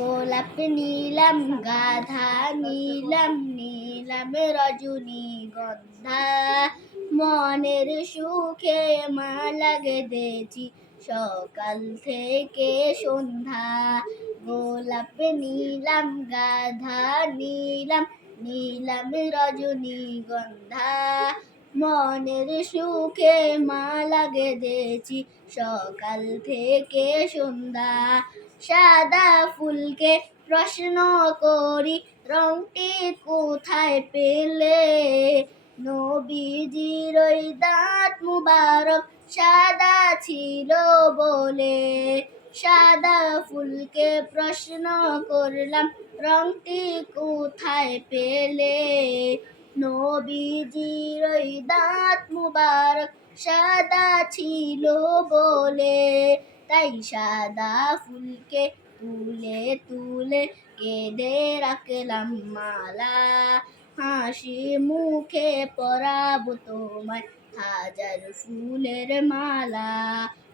গোলাপ নীলাম, গাধা নীলাম নীলাম রজনী গন্ধা। মনের সুখে মালা গেঁথেছি সকাল থেকে সন্ধ্যা। গোলাপ নীলাম, গাধা নীলাম নীলাম রজনী গন্ধা। মনের সুখে মালা গেঁথেছি সকাল থেকে সন্ধ্যা সাদা ফুলকে প্রশ্ন করি, রংটি কোথায় পেলে? নবীজির ওই দাঁত মুবারক সাদা ছিল বলে। সাদা ফুলকে প্রশ্ন করলাম, রংটি কোথায় পেলে? নবীজির দাঁত মুবারক সাদা ছিল বলে। তাই সাদা ফুলকে তুলে তুলে কেঁদে রাখলাম মালা। হাসি মুখে পরাবো তোমায় হাজার ফুলের মালা।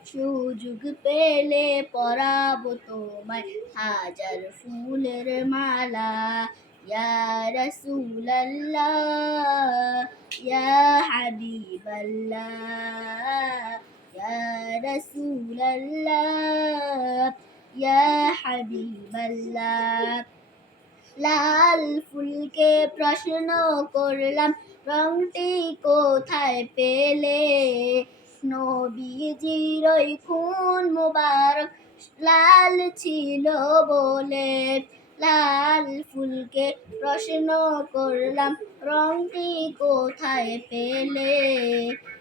সুযোগ পেলে পরাবো তোমায় হাজার ফুলের মালা। ইয়া রাসূলাল্লাহ ইয়া হাবিবাল্লাহ ইয়া রাসূলাল্লাহ ইয়া হাবিবাল্লাহ লাল ফুলকে প্রশ্ন করলাম, রংটি কোথায় পেলে? নবীজির ওই খুন মুবারক লাল ছিল বলে। লাল ফুলকে প্রশ্ন করলাম। রংটি কোথায় পেলে?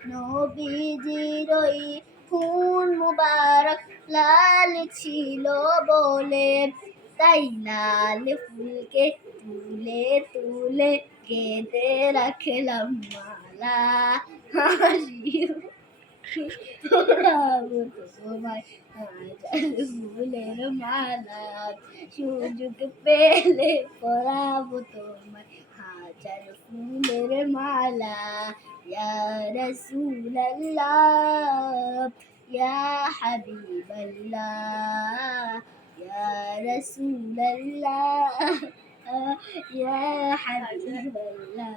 নবীজির ওই খুন মুবারক লাল ছিল বলে। তাই লাল ফুলকে তুলে তুলে কেঁদে রাখলাম মালা হাসি। ফুলের মালা সুযোগ পেলে পরাবো তোমায় হাজার ফুলের মালা ইয়া রাসূলাল্লাহ ইয়া হাবিবাল্লাহ ইয়া রাসূলাল্লাহ ইয়া হাবিবাল্লাহ